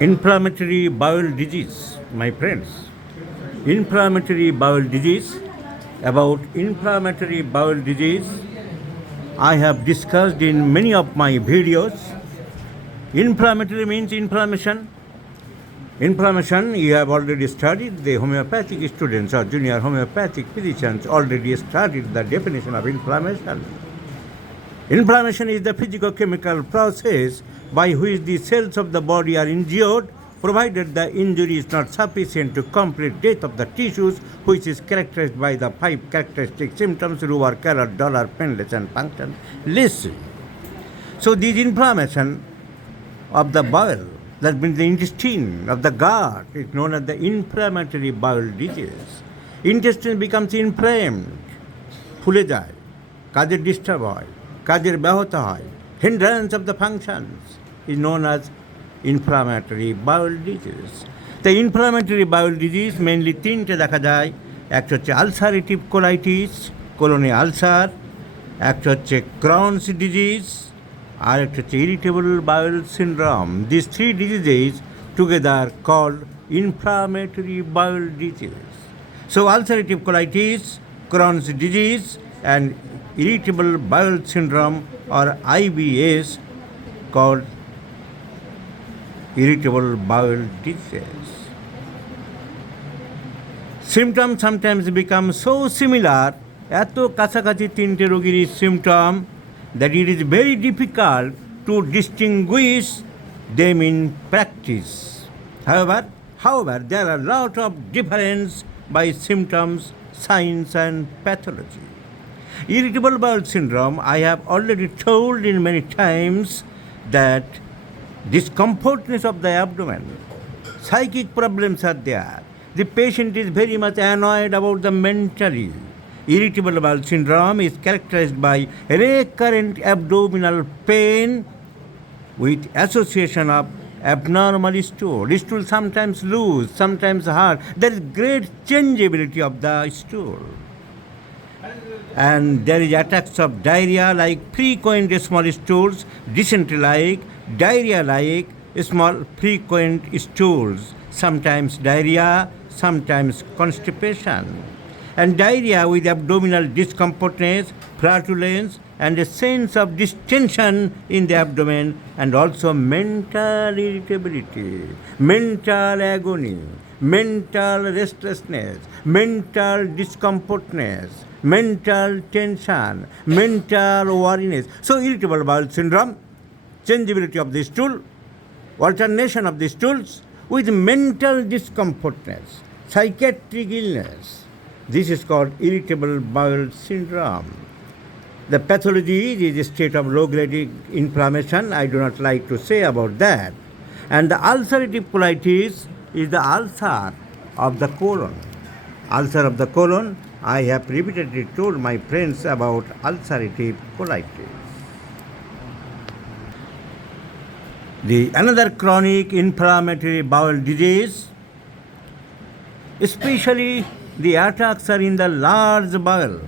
Inflammatory bowel disease, my friends. Inflammatory bowel disease. About inflammatory bowel disease, I have discussed in many of my videos. Inflammatory means inflammation. Inflammation, you have already studied. The homeopathic students or junior homeopathic physicians already studied the definition of inflammation. Inflammation is the physico-chemical process by which the cells of the body are injured, provided the injury is not sufficient to complete death of the tissues, which is characterized by the 5 characteristic symptoms: rubor, color, dolor, painless, and function. Listen. So this inflammation of the bowel, that means the intestine of the gut, is known as the inflammatory bowel disease. Intestine becomes inflamed, ফুলে যায়, কাজের disturb হয়, কাজের ব্যাহত হয়, hindrance of the functions is known as inflammatory bowel disease. The inflammatory bowel disease mainly তিনটে দেখা যায়। একটা হচ্ছে আলসারেটিভ কোলাইটিস, কোলনে আলসার, একটা হচ্ছে ক্রনস ডিজিজ, আর একটা হচ্ছে irritable bowel syndrome. This 3 diseases together called inflammatory bowel disease. So ulcerative colitis, Crohn's disease, and irritable bowel syndrome or IBS called irritable bowel disease. Symptoms sometimes become so similar, এত কাছাকাছি তিনটে রোগীর symptom, that it is very difficult to distinguish them in practice. However, there are a lot of difference by symptoms, signs, and pathology. Irritable bowel syndrome, I have already told in many times that discomfortness of the abdomen, psychic problems are there. The patient is very much annoyed about the mentally. Irritable bowel syndrome is characterized by recurrent abdominal pain with association of abnormal stool. Stool sometimes loose, sometimes hard. There is great changeability of the stool. And there is attacks of diarrhea like frequent small stools, dysentery like, diarrhea like small frequent stools, sometimes diarrhea, sometimes constipation. And diarrhea with abdominal discomfortness, flatulence, and a sense of distension in the abdomen, and also mental irritability, mental agony, mental restlessness, mental discomfortness, mental tension, mental weariness. So irritable bowel syndrome, changeability of the stool, alternation of the stools with mental discomfortness, psychiatric illness. This is called irritable bowel syndrome. The pathology is a state of low-grade inflammation. I do not like to say about that. And the ulcerative colitis is the ulcer of the colon. Ulcer of the colon, I have repeatedly told my friends about ulcerative colitis. Another chronic inflammatory bowel disease, especially the attacks are in the large bowel,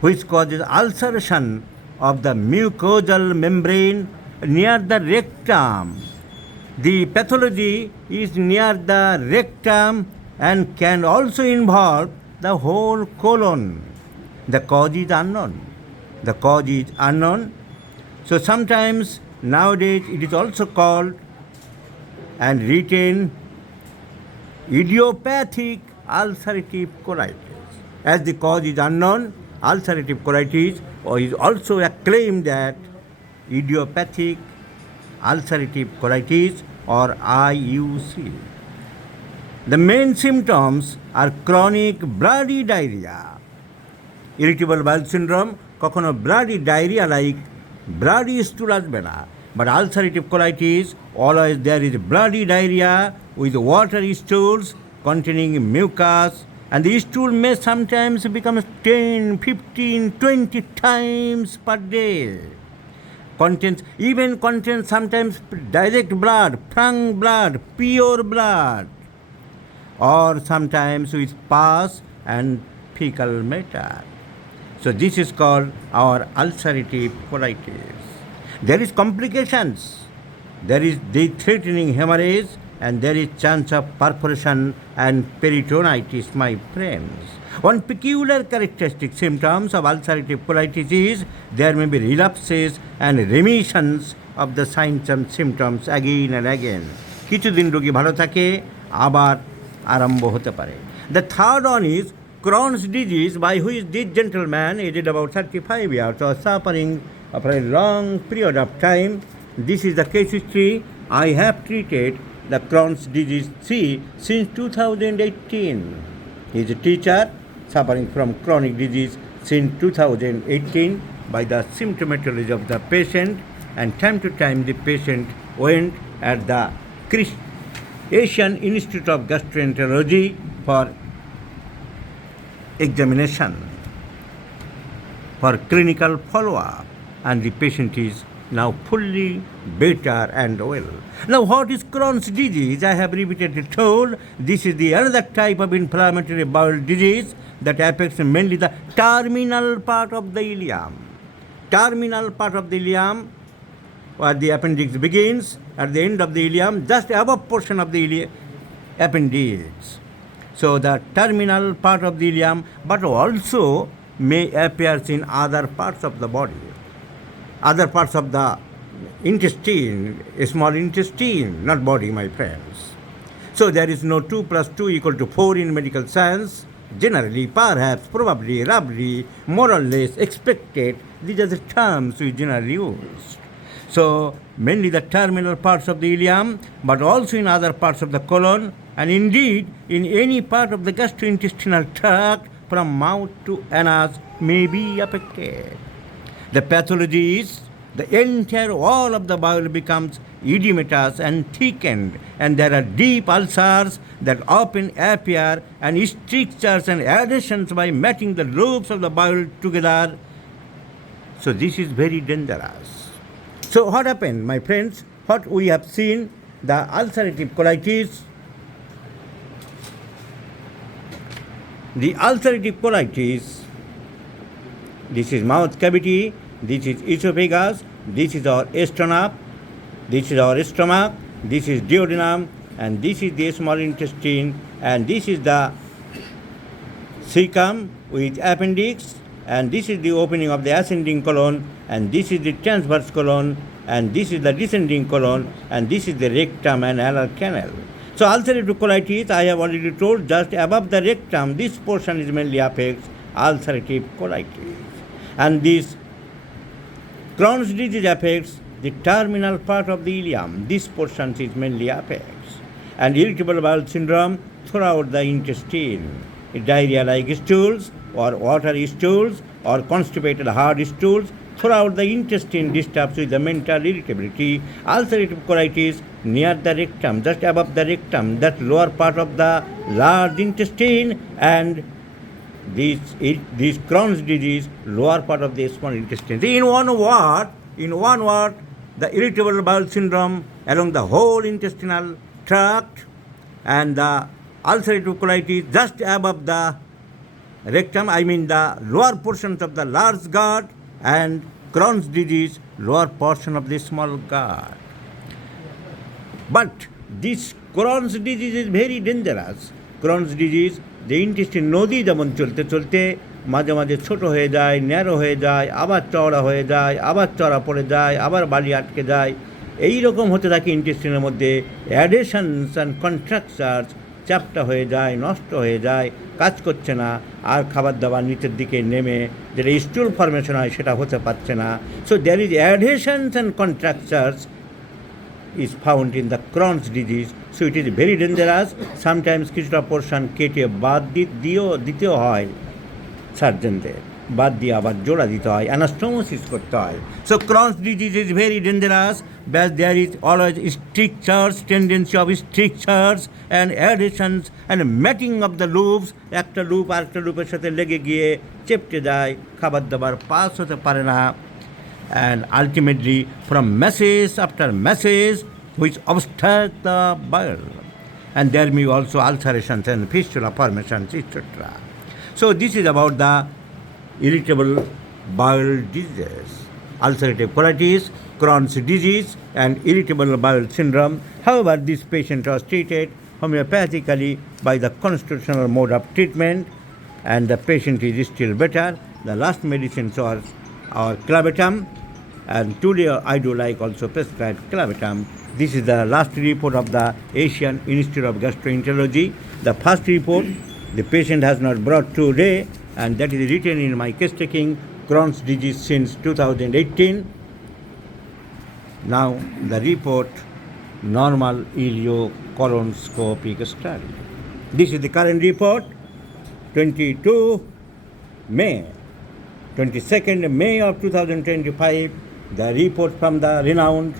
which causes ulceration of the mucosal membrane near the rectum. The pathology is near the rectum and can also involve the whole colon. The cause is unknown. So sometimes nowadays it is also called and written idiopathic ulcerative colitis. As the cause is unknown, ulcerative colitis is also acclaimed that idiopathic ulcerative colitis or IUC. The main symptoms are chronic bloody diarrhea. Irritable bowel syndrome কখনো bloody diarrhea like bloody stool আসবে না, but ulcerative colitis always there is bloody diarrhea with watery stools containing mucus, and the stool may sometimes become 10, 15, 20 times per day. Contains sometimes direct blood, frank blood, pure blood, or sometimes with pus and fecal matter. So this is called our ulcerative colitis. There is complications. There is the threatening hemorrhage, and there is chance of perforation and peritonitis, my friends. One peculiar characteristic symptoms of ulcerative colitis is there may be relapses and remissions of the signs and symptoms again and again. কিছুদিন রোগী ভালো থাকে আবার আরম্ভ হতে পারে. The third one is Crohn's disease, by which this gentleman, aged about 35 years, was suffering for a long period of time. This is the case history. I have treated the Crohn's disease since 2018. He is a teacher suffering from chronic disease since 2018 by the symptomatology of the patient, and time to time the patient went at the Asian Institute of Gastroenterology for examination, for clinical follow-up, and the patient is now fully better and well. Now, what is Crohn's disease? I have repeatedly told this is the another type of inflammatory bowel disease that affects mainly the terminal part of the ileum. Terminal part of the ileum, where the appendix begins, at the end of the ileum, just above portion of the appendix. So the terminal part of the ileum, but also may appear in other parts of the body, other parts of the intestine, small intestine, not body, my friends. So there is no 2 plus 2 equal to 4 in medical science. Generally, perhaps, probably, roughly, more or less, expected, these are the terms we generally use. So mainly the terminal parts of the ileum, but also in other parts of the colon, and indeed in any part of the gastrointestinal tract from mouth to anus may be affected. The pathology is the entire wall of the bowel becomes edematous and thickened, and there are deep ulcers that often appear, and strictures and adhesions by matting the lobes of the bowel together. So this is very dangerous. So what happened, my friends? What we have seen, the ulcerative colitis. The ulcerative colitis, this is mouth cavity, this is esophagus, this is our stomach, this is our stomach, this is duodenum, and this is the small intestine, and this is the cecum with appendix, and this is the opening of the ascending colon, and this is the transverse colon, and this is the descending colon, and this is the rectum and anal canal. So ulcerative colitis, I have already told, just above the rectum, this portion is mainly affects ulcerative colitis. And this Crohn's disease affects the terminal part of the ileum. This portion is mainly affects. And irritable bowel syndrome throughout the intestine. Diarrhea-like stools or watery stools or constipated hard stools throughout the intestine disturbs with the mental irritability. Ulcerative colitis near the rectum, just above the rectum, that lower part of the large intestine, and this Crohn's disease, lower part of the small intestine. In one word, the irritable bowel syndrome along the whole intestinal tract, and the ulcerative colitis just above the rectum, I mean the lower portions of the large gourd, and Crohn's disease, lower portion of the small gourd. But this Crohn's disease is very dangerous. Crohn's disease, the intestine নদী যেমন চলতে চলতে মাঝে মাঝে ছোট হয়ে যায়, narrow হয়ে যায়, আবার চওড়া হয়ে যায়, আবার চওড়া পড়ে যায়, আবার বালি আটকে যায়, এই রকম হতে থাকে ইন্টেস্টিনের মধ্যে। অ্যাডেশনস অ্যান্ড কন্ট্রাকচার্স চ্যাপটা হয়ে যায়, নষ্ট হয়ে যায়, কাজ করছে না, আর খাবার দাবার নিচের দিকে নেমে যেটা স্টুল ফর্মেশন হয় সেটা হতে পারছে না। So there is adhesions and contractures is found in the Crohn's disease, so it is very dangerous. Sometimes কিছুটা পোর্শন কেটে বাদ দিতেও হয় সার্জনদের, বাদ দিয়ে আবার জোড়া দিতে হয়, অ্যানাস্টোমোসিস করতে হয়। So Crohn's disease is very dangerous, but there is always strictures, tendency of strictures and adhesions and matting of the loops. একটা লুপ আরেকটা লুপের সাথে লেগে গিয়ে চেপটে যায়, খাবার দাবার পাস হতে পারে না, and ultimately from masses after masses which obstruct the bowel, and there may be also ulcerations and fistula formations, etc. So this is about the irritable bowel disease. ulcerative colitis, Crohn's disease, and irritable bowel syndrome. However, this patient was treated homeopathically by the constitutional mode of treatment, and the patient is still better. The last medicine was our clavatum, and today I do like also prescribe clavatum. This is the last report of the Asian Institute of Gastroenterology. The first report the patient has not brought today, and that is written in my case taking Crohn's disease since 2018. Now the report, normal ileocolonoscopic study. This is the current report, 22 May, 22nd May of 2025, the report from the renowned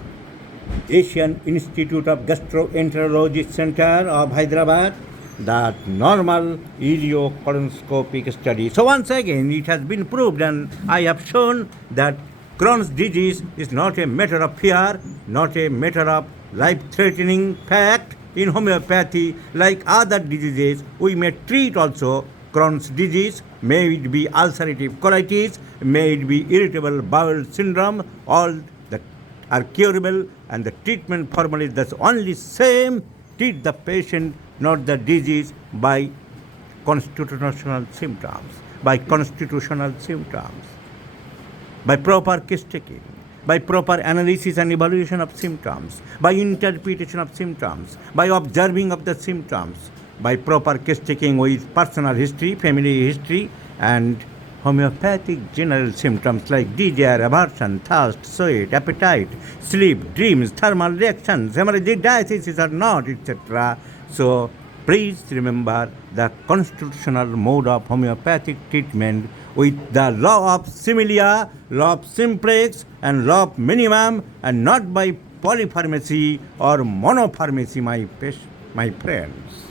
Asian Institute of Gastroenterology Center of Hyderabad, that normal ileocolonoscopic study. So once again, it has been proved, and I have shown that Crohn's disease is not a matter of fear, not a matter of life-threatening fact. In homeopathy, like other diseases, we may treat also Crohn's disease, may it be ulcerative colitis, may it be irritable bowel syndrome, all that are curable, and the treatment formula is the only same. Treat the patient, not the disease, by constitutional symptoms, by proper case taking, by proper analysis and evaluation of symptoms, by interpretation of symptoms, by observing of the symptoms, by proper case taking with personal history, family history, and homeopathic general symptoms like desire, aversion, thirst, sweat, appetite, sleep, dreams, thermal reactions, hemorrhagic diathesis or not, etc. So please remember the constitutional mode of homeopathic treatment with the law of similia, law of simplex, and law of minimum, and not by polypharmacy or monopharmacy, my friends.